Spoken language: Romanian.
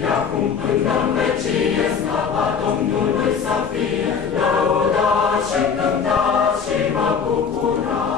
de acum până în vecie, slava Domnului să fie, lăudați și cântați și vă bucurați.